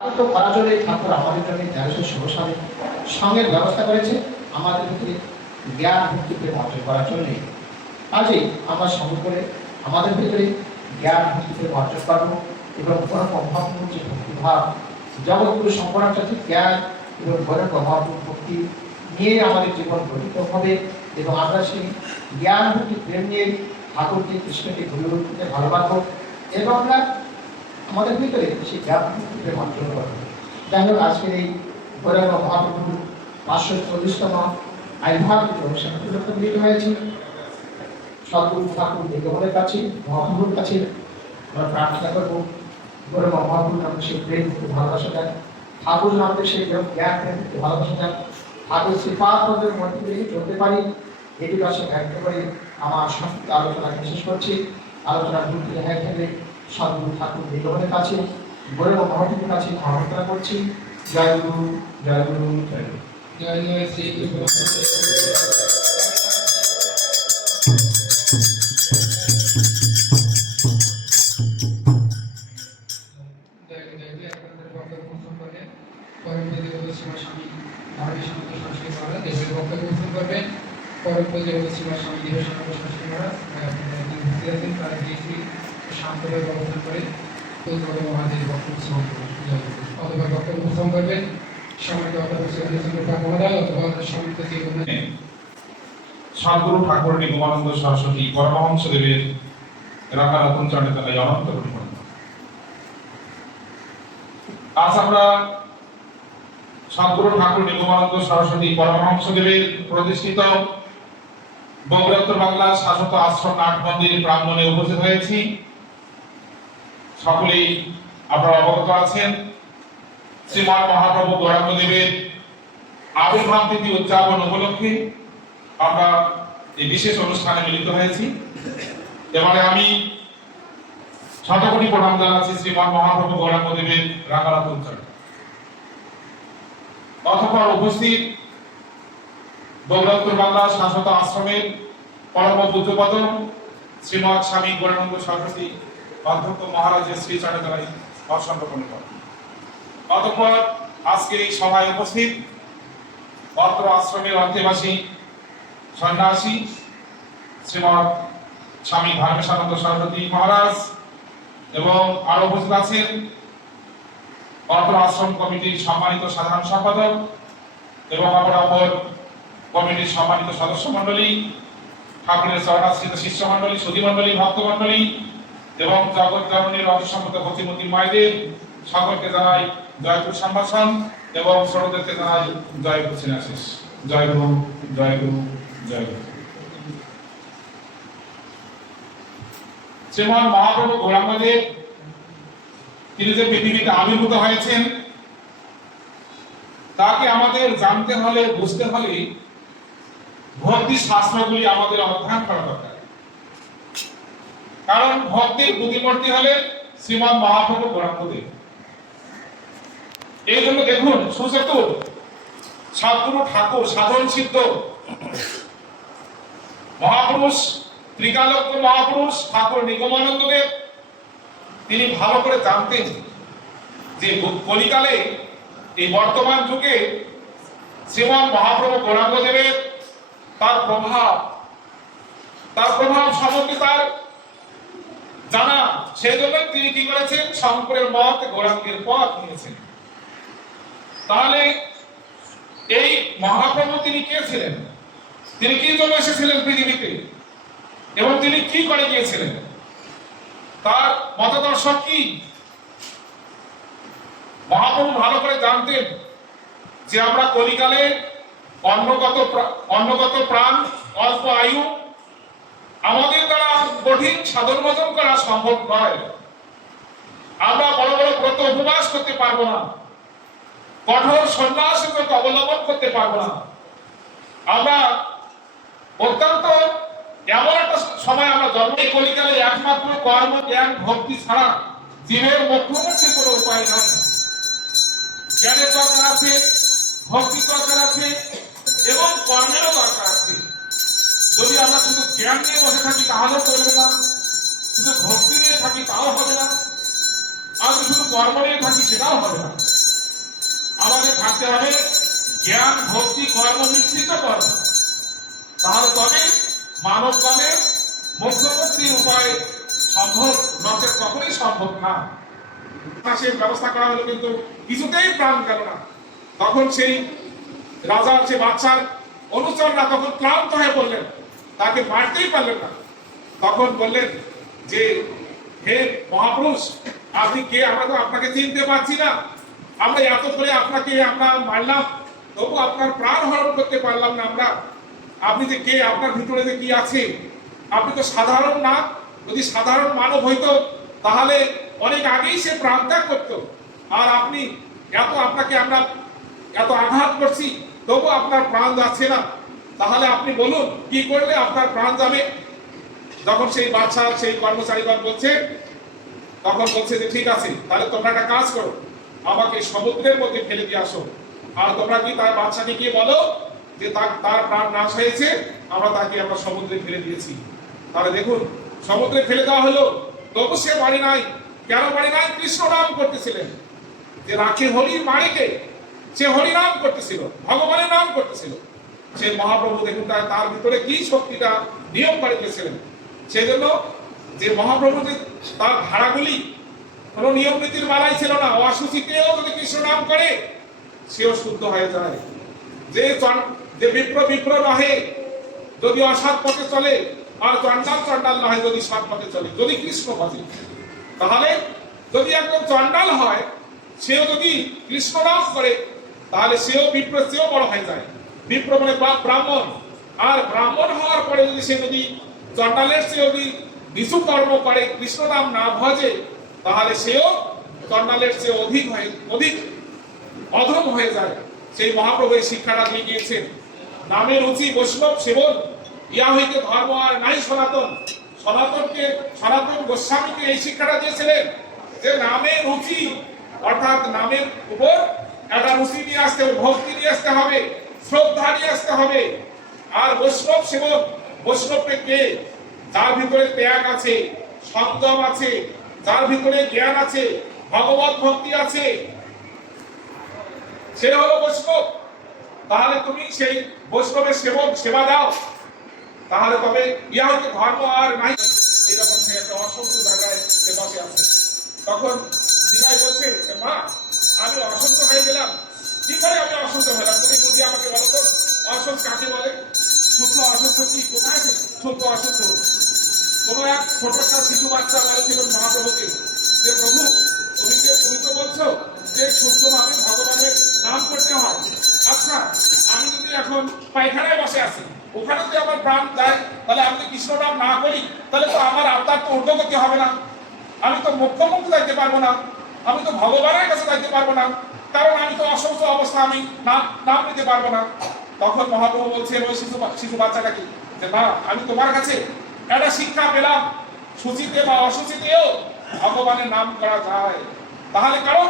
তো করা চলে ঠাকুর আমাদের জন্য তেরোশো ষোলো সালে সঙ্গের ব্যবস্থা করেছে। আমাদের ভিতরে জ্ঞান ভক্তিতে অর্জন করার জন্য। কাজেই আমরা সঙ্গে করে আমাদের ভিতরে জ্ঞান ভক্তিতে অর্জন করব এবং পরম মহাপুর যে ভক্তিভাব, জগৎগুরু শঙ্করাচার্য জ্ঞান এবং পরম মহাপুর ভক্তি নিয়ে আমাদের জীবন গঠিত হবে এবং আমরা সেই জ্ঞান ভক্তি প্রেম নিয়ে ঠাকুরকে, কৃষ্ণকে গুরুকে ভালোবাসবো এবং আমরা আমাদের ভিতরে সেই জ্ঞান অর্জন করব যাই হোক আজকের এই গৌরাঙ্গ মহাপ্রভুর পাঁচশো চল্লিশতম আবির্ভাব অনুষ্ঠানে মিলিত হয়েছি সদ্গুরু ঠাকুর নিগমনের কাছে মহাপ্রভুর কাছে আমরা প্রার্থনা করব। গৌরাঙ্গ মহাপ্রভু আমাদের সেই প্রেম ভালোবাসা দেন। ঠাকুর আমাদের সেই জ্ঞান, প্রেম ভালোবাসা দেন। ঠাকুর শ্রীপাদ মধ্যে দিয়ে চলতে পারি। এটি আসলে ব্যক্ত করে আমার সংক্ষিপ্ত আলোচনাকে শেষ করছি। আলোচনা ভুলটি হয়ে থেকে সদ্গুরু ঠাকুর নিগমনের কাছে গৌরব মহাপ্রভুর কাছে প্রার্থনা করছি। জয় গুরু জয় গুরু, জয় জয় জয় শ্রীমা স্বামী শান্ত শাস্ত্রী মহারাজ আপনারা আছেন, তারা দিয়েছি শান্তভাবে অবস্থান করে মহাদেব বক্তব্য। অথবা বক্তব্য করবেন ঠাকুর সরস্বতী পরমহংস দেবের রাখা রতন অনন্ত আজ আমরা সদ্গুরু ঠাকুর নিগমানন্দ সরস্বতী পরমহংস দেবের প্রতিষ্ঠিত বগুড়াত্তর বাংলা শাশ্বত আশ্রম নাট মন্দির প্রাঙ্গণে উপস্থিত হয়েছি। সকলেই আপনারা অবগত আছেন। শ্রীমান মহাপ্রভু গৌরাঙ্গ দেবের আবির্ভাব তিথি উদযাপন উপলক্ষে আমরা এই বিশেষ অনুষ্ঠানে মিলিত হয়েছি। এবারে আমি শতকোটি প্রণাম জানাচ্ছি শ্রীমান মহাপ্রভু গৌরাঙ্গ দেবের রাঙারাত উচ্চারণ। অথবা উপস্থিত গৌরাত্তর বাংলা শাশ্বত আশ্রমের পরম পূজ্যপদ শ্রীমৎ স্বামী গৌরানন্দ সরস্বতী অধ্যক্ষ মহারাজের শ্রী চরণতলায় অসংখ্য প্রণিপাত অতঃপর আজকের এই সভায় উপস্থিত অত্র আশ্রমের অন্তেবাসী সন্ন্যাসী শ্রীমৎ স্বামী ধর্মেশানন্দ সরস্বতী মহারাজ এবং আরও উপস্থিত আছেন অত্র আশ্রম কমিটির সম্মানিত সাধারণ সম্পাদক এবং অপর অপর কমিটির সম্মানিত সদস্য মন্ডলী ঠাকুরের চরণাশ্রিত মন্ডলী ভক্ত মন্ডলী এবং জগৎ জননীর অসম্মত ভক্তিমতী মায়েদের সকলকে জানাই জয়পুর সম্ভাষণ এবং শ্রোতাদেরকে জানাই জয় গুরু সিনাশিস জয় গুরু জয় গুরু জয় গুরু। শ্রীমান মহাপ্রভু গৌরাঙ্গদেব তিনি যে পৃথিবীতে আবির্ভূত হয়েছেন, তাকে আমাদের জানতে হলে, বুঝতে হলে ভক্তি শাস্ত্রগুলি আমাদের অধ্যয়ন করা দরকার। কারণ ভক্তির প্রতিমূর্তি হলে শ্রীমান মহাপ্রভু গৌরাঙ্গদেব এই জন্য দেখুন সুচতুর সদ্গুরু ঠাকুর, সাধন সিদ্ধ। মহাপুরুষ, ত্রিকালজ্ঞ মহাপুরুষ, ঠাকুর নিগমানন্দ দেব তিনি ভালো করে জানতেন যে কলিকালে এই বর্তমান যুগে শ্রীমান মহাপ্রভু গৌরাঙ্গ দেবের তার প্রভাব তার প্রভাব সম্বন্ধে তার জানা সেই জন্য তিনি কি করেছেন? শঙ্করের মত গৌরাঙ্গের পথ নিয়েছেন। তাহলে এই মহাপ্রভু তিনি কে ছিলেন? তিনি কি জন্য এসেছিলেন পৃথিবীতে? এবং তিনি কি করে গিয়েছিলেন? তার মতাদর্শ কি? মহাপ্রভু ভালো করে জানতেন যে আমরা কলিকালে অন্নগত অন্নগত প্রাণ, অল্প আয়ু আমাদের দ্বারা কঠিন সাধন ভজন করা সম্ভব নয়। আমরা বড় বড় ব্রত উপবাস করতে পারব না। কঠোর সন্ন্যাস ব্রত অবলম্বন করতে পারব না। আমরা অত্যন্ত এমন একটা সময় আমরা জন্ম কলিকালে একমাত্র কর্ম, জ্ঞান, ভক্তি ছাড়া জীবের মুখ্যমন্ত্রীর কোনো উপায় নাই। জ্ঞানের দরকার আছে, ভক্তির দরকার আছে, এবং কর্মেরও দরকার আছে। যদি আমরা শুধু জ্ঞান নিয়ে বসে থাকি তাহলেও চলবে না। শুধু ভক্তি নিয়ে থাকি, তাও হবে না। আর শুধু কর্ম নিয়ে থাকি, সেটাও হবে না। আমাদের থাকতে হবে, জ্ঞান, ভক্তি, কর্ম মিশ্রিত কর্ম তাহলে তবে মানব গণের মুখ্যমন্ত্রীর উপায় সম্ভব নচেত কখনোই সম্ভব না। পাশের ব্যবস্থা করা হলো কিন্তু কিছুতেই প্রাণ গেল না। তখন সেই রাজার সে বাচ্চার অনুচররা তখন ক্লান্ত হয়ে বললেন তাকে মারতেই পারলেন না। তখন বললেন যে, হে মহাপুরুষ, আপনি কে? আমরা তো আপনাকে চিনতে পারছি না। আমরা এত করে আপনাকে আমরা মারলাম, তবু আপনার প্রাণ হরণ করতে পারলাম না আমরা। আপনি যে কে? আপনার ভিতরে যে কি আছে? আপনি তো সাধারণ না। যদি সাধারণ মানব হইতো, তাহলে অনেক আগেই সে প্রাণ ত্যাগ করতো। আর আপনি এত আপনাকে আমরা এত আঘাত করছি, তবু আপনার প্রাণ যাচ্ছে না। তাহলে আপনি বলুন, কি করলে আপনার প্রাণ যাবে? যখন সেই বাচ্চা সেই কর্মচারীগণ বলছে, তখন বলছে যে, ঠিক আছে, তাহলে তোমরা একটা কাজ করো। আমাকে সমুদ্রের মধ্যে ফেলে দিয়ে আসো। আর তোমরা কি তার বাচ্চাকে গিয়ে বলো যে, তার প্রাণ নাশ হয়েছে, আমরা তাকে আমরা সমুদ্রে ফেলে দিয়েছি। তাহলে দেখুন, সমুদ্রে ফেলে দেওয়া হলো। তবু সে বাড়ি নাই। কেন বাড়ি নাই? কৃষ্ণ নাম করতেছিলেন। যে রাখি হরি মারিকে সে হরি নাম করতেছিল, ভগবানের নাম করতেছিল। সে মহাপ্রভু দেখুন তার তার ভিতরে কি শক্তিটা নিয়ম গেছিলেন সেই যে মহাপ্রভু যে তার ধারাগুলি কোনো নিয়ম নীতির মালাই ছিল না অসুচিতেও যদি কৃষ্ণ নাম করে, সেও শুদ্ধ হয়ে যায়। যে যে বিপ্র বিপ্র নহে, যদি অসৎ পথে চলে, আর চন্ডাল চন্ডাল নহে যদি সৎ পথে চলে, যদি কৃষ্ণ ভজে তাহলে যদি একদম চন্ডাল হয়, সেও যদি কৃষ্ণ নাম করে, তাহলে সেও বিপ্র, সেও বড় হয়ে যায়। বিপ্র মানে ব্রাহ্মণ। আর ব্রাহ্মণ হওয়ার পরে যদি সে যদি চন্ডালের সে যদি বিশু কর্ম করে, কৃষ্ণ নাম না ভজে, তাহলে সেও চন্ডালের চেয়ে অধিক হয়ে, অধিক অধম হয়ে যায়। সেই মহাপ্রভু এই শিক্ষাটা দিয়ে গিয়েছেন। নামে রুচি বৈষ্ণব সেবন ইয়া হইতে ধর্ম আর নাই সনাতন। সনাতনকে, সনাতন গোস্বামীকে এই শিক্ষাটা দিয়েছিলেন যে নামে রুচি, অর্থাৎ নামের উপর একটা রুচি নিয়ে আসতে হবে, ভক্তি নিয়ে আসতে হবে। শ্রদ্ধা নিয়ে আসতে হবে। আর বৈষ্ণব সেবন বৈষ্ণবকে কে? যার ভিতরে ত্যাগ আছে সংযম আছে, যার ভিতরে জ্ঞান আছে, ভগবত ভক্তি আছে, সে হলো বৈষ্ণব। তাহলে তুমি সেই বৈষ্ণবের সেবক, সেবা দাও। তাহলে তবে ইয়া হচ্ছে ধর্ম আর নাই। এরকম সে একটা অসংখ্য জায়গায় সে বসে আছে। তখন বিনয় বলছে মা আমি অসন্ত হয়ে গেলাম কি আমি হলাম তুমি বুঝি আমাকে বলো তো অসন্ত কাকে বলে? শুদ্ধ অসন্ত কি? কোথায় আছে? শুদ্ধ অসন্ত কোনো এক ছোট একটা শিশু বাচ্চা বলেছিল মহাপ্রভুকে। যে প্রভু, তুমি যে, তুমি তো বলছো যে শুদ্ধভাবে ভগবানের নাম করতে হয়। আচ্ছা আমি যদি এখন পায়খানায় বসে আছি, ওখানে যদি আমার প্রাণ যায়, তাহলে আমি কৃষ্ণ নাম না করি তাহলে তো আমার আত্মার তো ঊর্ধ্বগতি হবে না। আমি তো মুখ্যমন্ত্রী যাইতে পারব না। আমি তো ভগবানের কাছে যাইতে পারব না। কারণ আমি তো অসংখ্য অবস্থা আমি নাম নাম নিতে পারব না। তখন মহাপ্রভু বলছে ওই শিশু শিশু বাচ্চাটাকে যে, না, আমি তোমার কাছে একটা শিক্ষা পেলাম। সূচিতে বা অসুচিতেও ভগবানের নাম করা যায়। তাহলে কারণ?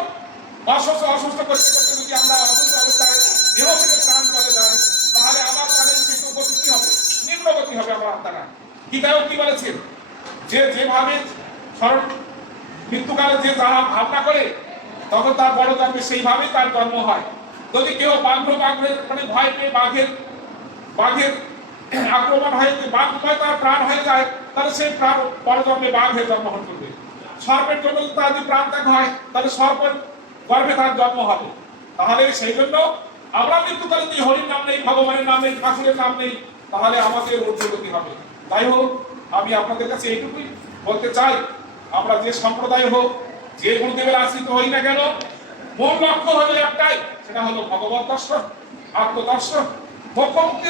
অসুস্থ অসুস্থ করতে করতে যদি আমরা অসুস্থ অবস্থায় দেহ থেকে প্রাণ চলে যায় তাহলে আমার প্রাণের কিন্তু গতি কি হবে? নিম্ন গতি হবে আমার আত্মারা গীতাও কি বলেছেন? যে, যেভাবে স্মরণ, মৃত্যুকালে যে যারা ভাবনা করে তখন তার বড় জন্মে সেইভাবে তার জন্ম হয়। যদি কেউ বাঘ্র বাঘের মানে ভয় পেয়ে বাঘের বাঘের আক্রমণ হয় বাঘ ভয় তার প্রাণ হয়ে যায়, তাহলে সেই প্রাণ বড় জন্মে বাঘ হয়ে জন্মগ্রহণ করবে। সর্পের জন্য তার যদি প্রাণ ত্যাগ হয়, তাহলে সর্পের গর্ভে তার জন্ম হবে। তাহলে সেই জন্য আমরা মৃত্যুকালে যদি হরির নাম নেই, ভগবানের নাম নেই ঠাকুরের নাম নেই, তাহলে আমাদের ঊর্ধ্বগতি হবে। তাই হোক, আমি আপনাদের কাছে এইটুকুই বলতে চাই। আমরা যে সম্প্রদায় হোক যে গুরুদেবের আশ্রিত হই না কেন, মূল লক্ষ্য হলো একটাই, সেটা হলো ভগবত দর্শন, আত্মদর্শন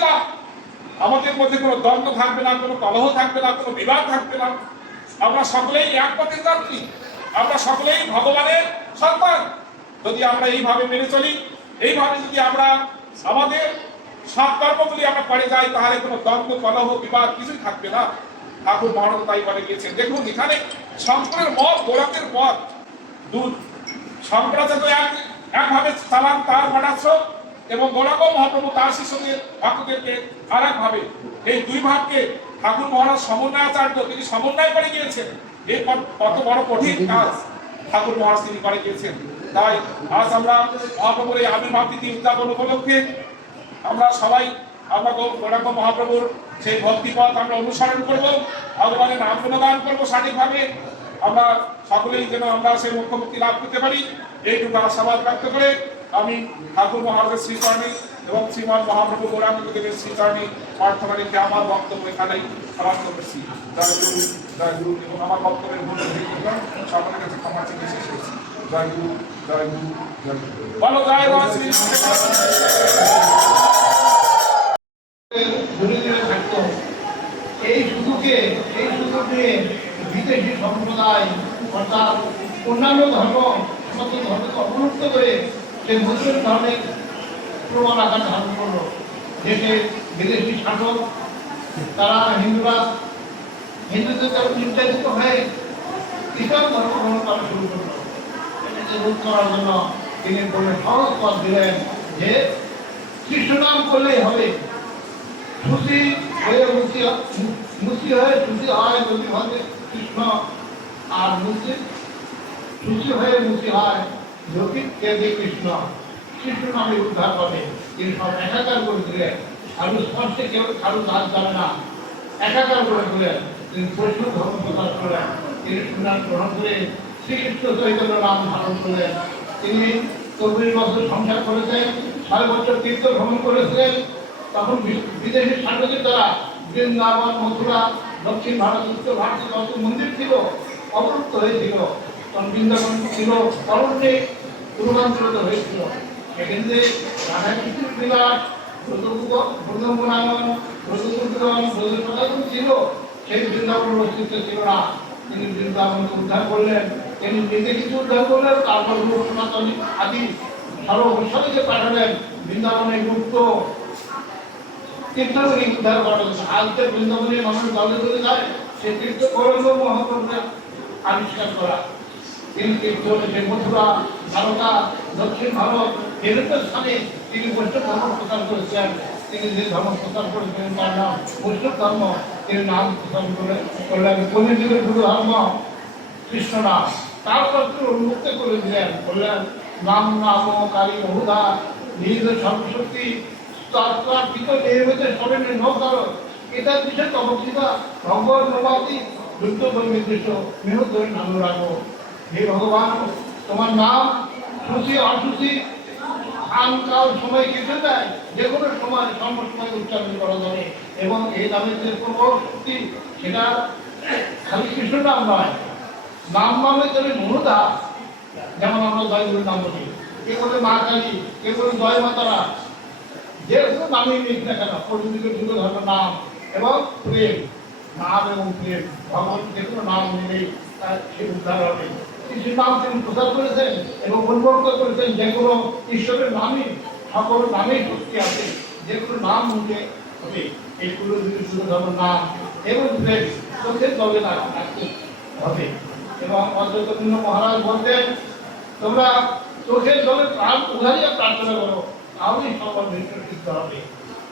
লাভ আমাদের মধ্যে কোনো দ্বন্দ্ব থাকবে না, কোনো কলহ থাকবে না, কোনো বিবাদ থাকবে না। আমরা সকলেই এক পথের যাত্রী। আমরা সকলেই ভগবানের সন্তান। যদি আমরা এইভাবে মেনে চলি, এইভাবে যদি আমরা আমাদের সৎ আমরা করে যাই, তাহলে কোনো দ্বন্দ্ব, কলহ, বিবাদ কিছুই থাকবে না। ঠাকুর মহারাজ তাই বলে গিয়েছেন, দেখুন, এখানে শঙ্করের মত গোলকের পথ দুধ শঙ্করাচার্য এক একভাবে চালান তার মঠাশ্রম এবং গোলাপ মহাপ্রভু তার শিষ্যদের ভক্তদেরকে আর ভাবে এই দুই ভাবকে ঠাকুর মহারাজ সমন্বয়াচার্য তিনি সমন্বয় করে গিয়েছেন। এই কত বড় কঠিন কাজ ঠাকুর মহারাজ তিনি করে গিয়েছেন। তাই আজ আমরা মহাপ্রভুর এই আবির্ভাব তিথি উদযাপন উপলক্ষে আমরা সবাই আমরা গৌরাঙ্গ মহাপ্রভুর সেই ভক্তিপথ আমরা অনুসরণ করব ভগবানের নাম গুণগান করব সঠিকভাবে আমরা সকলেই যেন আমরা সেই মুখ্যমুক্তি লাভ করতে পারি। এইটুকু আশাবাদ ব্যক্ত করে আমি ঠাকুর মহারাজের শ্রীচরণী এবং শ্রীমান মহাপ্রভু গৌরাঙ্গ দেবের শ্রীচরণী প্রার্থনা রেখে আমার বক্তব্য এখানেই সমাপ্ত করছি। জয় গুরু জয় গুরু, এবং আমার বক্তব্যের ত্রুটি সকলের কাছে ক্ষমা চেয়ে শেষ করছি। জয় গুরু জয় গুরু জয় গুরু। বলো, জয় শ্রী অর্থাৎ অন্যান্য ধর্ম, সমস্ত ধর্মকে অবলুপ্ত করে সে মুসলিম ধর্মের প্রমাণ আকার ধারণ করল। দেশে বিদেশি শাসক, তারা হিন্দুরা, হিন্দুদের দ্বারা নির্যাতিত হয়ে ইসলাম ধর্ম গ্রহণ করা শুরু করল। এটাকে রোধ করার জন্য তিনি বলে, সহজ পথ দিলেন যে কৃষ্ণ নাম করলেই হবে। খুশি হয়ে মুক্তি মুক্তি হয়ে খুশি হয় যদি হবে কৃষ্ণ আর মুক্তি খুশি হয়ে মুক্তি হয় যদি কেন্দ্রে কৃষ্ণ। কৃষ্ণ নামে উদ্ধার করে। তিনি সব একাকার করে দিলেন কারও স্পর্শে কেউ কারও কাজ যাবে না। একাকার করে দিলেন তিনি বৈষ্ণব ধর্ম প্রকাশ করলেন তিনি সুনাম গ্রহণ করে শ্রীকৃষ্ণ চৈতন্য নাম ধারণ করলেন তিনি চব্বিশ বছর সংসার করেছেন, ছয় বছর তীর্থ ভ্রমণ করেছিলেন। তখন বিদেশি সাংবাদিক দ্বারা বৃন্দাবন, মথুরা, দক্ষিণ ভারত, উত্তর ভারতে যত মন্দির ছিল। অবলুপ্ত হয়েছিল তখন বৃন্দাবন ছিল অরণ্যে রূপান্তরিত হয়েছিল। সেখানে রাধাকৃষ্ণের বিলাস ব্রজমনায়ন ব্রজমুদ্রণ ব্রজসদাগম ছিল, সেই অস্তিত্ব ছিল তিনি বৃন্দাবনকে উদ্ধার করলেন, তিনি কিছু উদ্ধার করলেন পাঠালেন, বৃন্দাবনে মুক্ত তীর্থগুলি উদ্ধার করা আজকে বৃন্দাবনে মানুষ দলে দলে যায় সে তীর্থ মহাপ্রভুকে আবিষ্কার করা। তিনি মথুরা দ্বারকা দক্ষিণ ভারত বিভিন্ন স্থানে তিনি বৈষ্ণব ধর্ম প্রচার করেছেন। তিনি যে ধর্ম প্রচার করেছিলেন তার নাম বৈষ্ণব ধর্ম। তিনি নাম প্রচার করে করলেন কলিযুগের গুরু ধর্ম কৃষ্ণ নাম তারপর তিনি উন্মুক্ত করে দিলেন। বললেন, নাম নাম কালী বহুধা নিজ সর্বশক্তি তার ভিতর নির্মিত স্মরণের নৌকার এটা বিষয় ভগবান নবাতি যুদ্ধ নির্দিষ্ট মেহত নাম রাখো হে ভগবান তোমার নাম অসুশি আন সময় কিছু দেয় যে কোনো সময় সময় উচ্চারণ করা যাবে এবং এই নামের যে পূর্ব শক্তি সেটা খালি কৃষ্ণ নাম নয় নাম নামে যদি মনুদা যেমন আমরা জয়গুরুর নাম বলি কে বলে মা কালী কে বলে জয় মাতারা যে কোনো নামই নিক না কেন প্রতিদিনের দুটো ধর্ম নাম এবং প্রেম, নাম এবং প্রেম। ভগবান যে কোনো নাম নিলেই তার উদ্ধার হবে। কিছু নাম তিনি প্রচার করেছেন এবং উন্মুক্ত করেছেন। যে কোনো ঈশ্বরের নামই, সকল নামেই শক্তি আছে। যে কোনো নাম নিলে হবে। এইগুলো যদি ধর্ম নাম এবং চোখের তবে না হবে। এবং অদ্বৈতপূর্ণ মহারাজ বলতেন, তোমরা চোখের জলে প্রাণ উধারিয়া প্রার্থনা করো, তাহলেই সকল ভেতর হবে।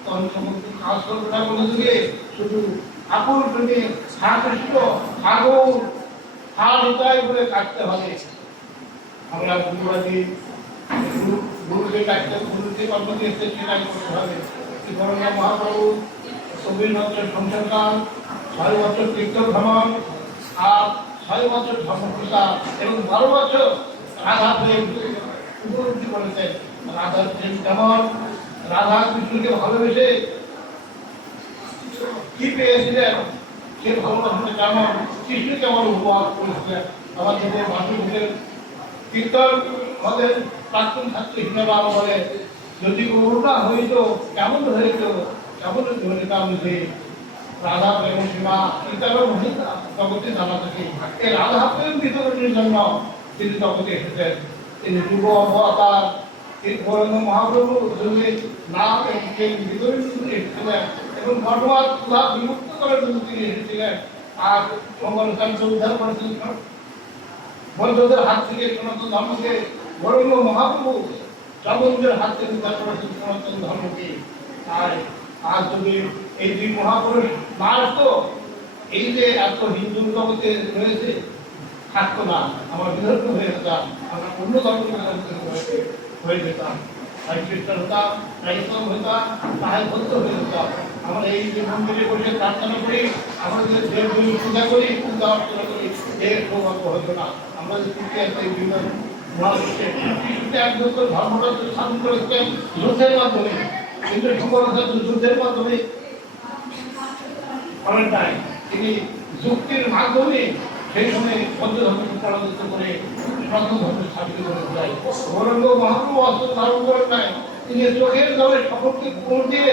তখন সমস্ত কাজ করবে না যুগে শুধু উপায় বলে কাটতে হবে। আমরা গুরুকে কাটতে গুরুকে সেটাই করতে হবে। মহাপ্রভু সংসারকাল ছয় বছর তীর্থ ভ্রমণ, আর ছয় বছর ধর্মপ্রচার এবং বারো বছর রাধা প্রেম। উপলব্ধি করেছেন রাধার প্রেম কেমন? রাধা কৃষ্ণকে ভালোবেসে কি পেয়েছিলেন সে ভালোবাসা কেমন? কৃষ্ণ কেমন উপহার করেছিলেন আমাদের মাতৃভূমের কীর্তন আমাদের প্রাক্তন ছাত্র হিসাবে বলে। যদি করুণা হইত, কেমন হইত? কেমন ধরিতাম যে রাধা প্রেম সীমা, কীর্তন মহিলা জগতে জানা থাকে। এই রাধা প্রেম বিতরণের জন্য তিনি জগতে এসেছেন। তিনি যুব অবতার গৌরঙ্গ মহাপ্রভু যুগে নাম বিতরণের জন্য এসেছিলেন। এবং ঘটনার ক্ষুধা বিমুক্ত করার জন্য তিনি এসেছিলেন, আর মঙ্গলকান্ত উদ্ধার করেছিলেন। বৌদ্ধদের হাত থেকে সনাতন ধর্মকে গৌরঙ্গ মহাপ্রভু জগন্দের হাত থেকে উদ্ধার করেছেন সনাতন ধর্মকে। আর আজ যদি এই দুই মহাপুরুষ আসতো, এই যে এত হিন্দু জগতে রয়েছে, থাকতো না। আমরা বিরক্ত হয়ে যেতাম আমরা অন্য ধর্ম হয়ে যেতাম। তাই খ্রিস্টান হতাম, তাই ইসলাম হতাম, তাই ভক্ত হয়ে যেতাম। আমরা এই যে মন্দিরে বসে প্রার্থনা করি আমরা যে দেব পূজা করি, পূজা অর্চনা করি, এর হতো না। আমরা যে এই বিভিন্ন একজন ধর্মটা যুদ্ধের মাধ্যমে। কিন্তু যুদ্ধের মাধ্যমে করেন নাই। তিনি যুক্তির মাধ্যমে সেই সময় বৌদ্ধ ধর্মকে পরাজিত করে ধর্ম স্থাপিত করে যায় গৌরঙ্গ মহাপ্রভু অস্ত্র ধারণ করেন নাই। তিনি চোখের দলে সকলকে কোর দিয়ে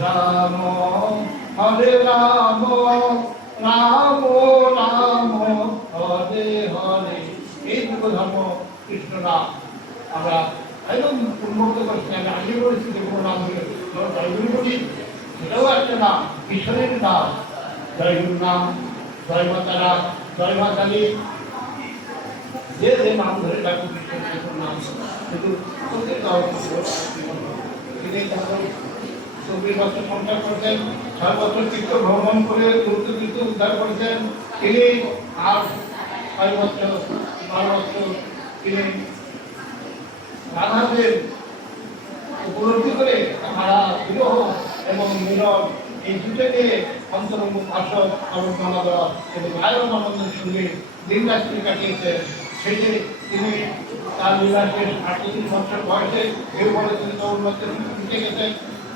রাম হরে রাম রাম রাম, হরে ধর্ম কৃষ্ণ নাম আমরা একদম উন্মুক্ত করছি। নাম একটা নাম, ঈশ্বরের নাম। নাম জয় মাতা রাম, জয় মা যে যে নাম ধরে ডাকবো কৃষ্ণের যে কোনো নাম। কিন্তু চব্বিশ বছর সংসার ভ্রমণ করে উদ্ধার করেছেন। তিনি আর ছয় উপলব্ধি করে তারা বিরহ এবং মিলন এই দুটোকে অন্তরঙ্গ ভাষণ আলোচনা দেওয়া এবং আয়রন আনন্দের সঙ্গে দিন রাত্রি কাটিয়েছেন। সেটি তিনি তার লীলাকে আটত্রিশ বছর বয়সে বলে তিনি চৌর্ণতের উঠে গেছেন।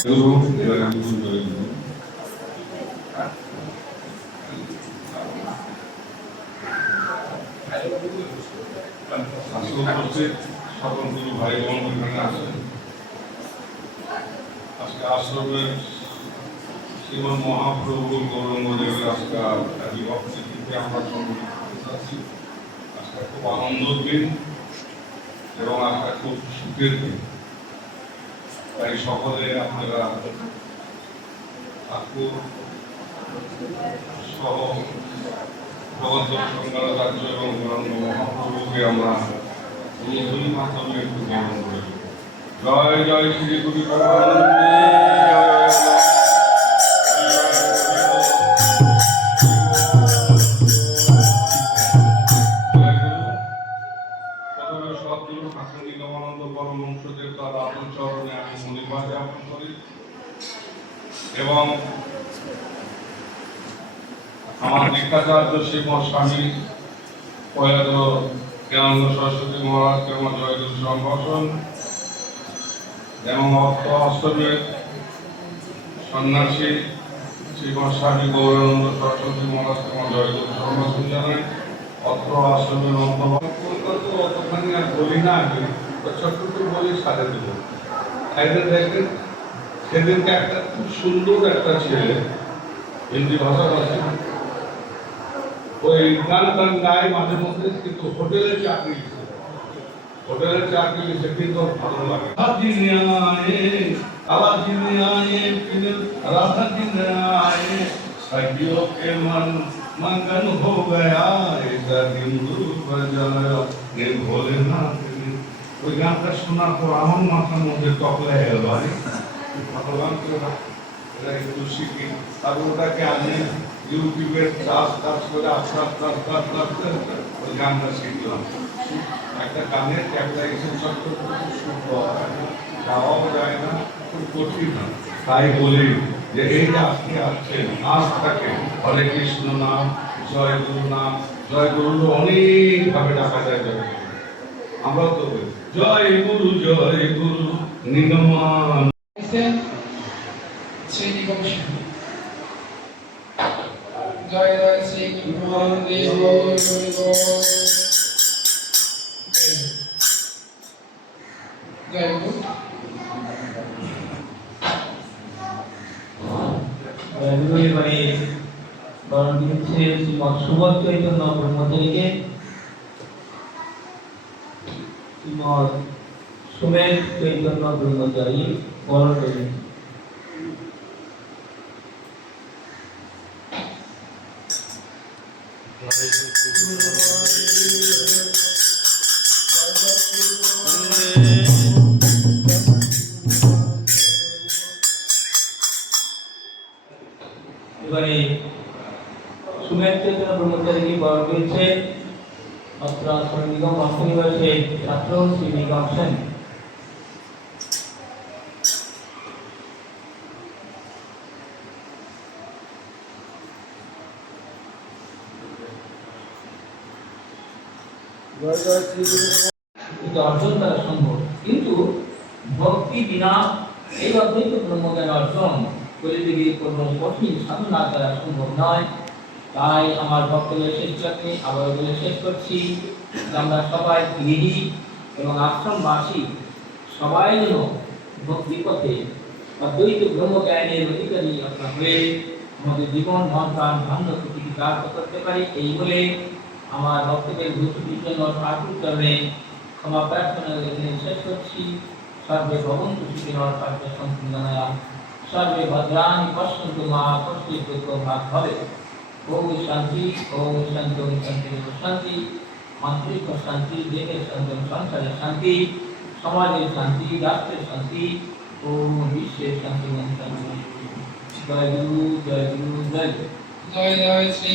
গুরু সকল গুরু ভাই বোন এখানে আছেন আজকে আশ্রমের শ্রীমন মহাপ্রভু গৌরঙ্গ দেবের আমরা সম্মিলিত আজকে খুব আনন্দের দিন এবং আজকে খুব সুখের দিন। তাই সকলে আপনারা ঠাকুর, সহ আমরা করে। জয় জয় শ্রী গুরু দীক্ষাচার্য শিবর স্বামী। প্রয়াত জ্ঞানন্দ সরস্বতী মহারাজকে আমার জয়গুরু সম্ভাষণ এবং অর্থ অষ্টমের সন্ন্যাসী শ্রীমৎ স্বামী গৌরানন্দ সরস্বতী মহারাজকে আমার জয়গুরু সম্ভাষণ জানাই অত্র আশ্রমের অন্তর্ভুক্ত অতখানি আর বলি না আমি ছোট্ট করে বলি সাজা দেব। একদিন দেখবেন, সেদিনকে একটা খুব সুন্দর একটা ছেলে, হিন্দি ভাষা ভাষী ওই গান টান গায় মাঝে মধ্যে কিন্তু হোটেলে চাকরি দিছে হোটেলে চাকরি দিছে কিন্তু ওর ভালো লাগে রাধা দিনে আয়ে আলা দিনে আয়ে কিনে রাধা দিনে আয়ে सखियों के मन मंगन हो गया ऐसा हिंदू बजाया ने भोलेनाथ ने ওই গানটা শোনার পর আমার মাথার মধ্যে টকলা এল ভাই ভগবান করে এটা আস্তে আস্তে তাই বলি যে এই যে আজকে আসছেন আজ থাকে হরে কৃষ্ণ নাম জয় গুরু নাম জয় গুরু অনেক ভাবে ডাকা যায় জয় গুরু। আমরা তো জয় গুরু জয় গুরু নিগমান আছেন শ্রী নিগম সিংহ জয় জয় শ্রী নিগম দেব জয় গুরু এগুলো এবারে বরণ দিচ্ছে শ্রীমৎ সুবোধ চৈতন্য ব্রহ্মচারীকে শ্রীমৎ সুমেধ চৈতন্য ব্রহ্মচারী বরণ দেবেন এবারে সুমেধ চৈতন্য ব্রহ্মচারীকে বরণ দিচ্ছে অত্র আশ্রম নিগম অষ্টনিবাসের ছাত্র শ্রী নিগম সেন। কিন্তু অর্জন করা সম্ভব। কিন্তু ভক্তি বিনা এই অদ্বৈত ব্রহ্মজ্ঞান অর্জন কলিযুগে কোনো কঠিন সাধনা করা সম্ভব নয়, তাই আমার বক্তব্য শেষ করতে আবার বলে শেষ করছি। আমরা সবাই গৃহী এবং আশ্রমবাসী, সবাই যেন ভক্তি পথে অদ্বৈত ব্রহ্মজ্ঞানের অধিকারী আপনার হয়ে আমাদের জীবন, মন, প্রাণ কার্য করতে পারি, এই বলে আমার বক্তব্যের ভূষিটির জন্য ঠাকুর চরণে ক্ষমা প্রার্থনা এখানে শেষ করছি। সর্বে ভবন্তু সুখিনর পাঠ্য সম্পূর্ণ সর্বে ভদ্রাণি পশ্যন্তু মা কষ্টিত মা ভবে ওম শান্তি ওম শান্তি শান্তি শান্তি। মানসিক শান্তি, দেহের শান্তি সংসারের শান্তি। সমাজের শান্তি, রাষ্ট্রের শান্তি। ওম বিশ্বের শান্তি, ওম শান্তি। জয় গুরু জয় গুরু। জয় জয় শ্রী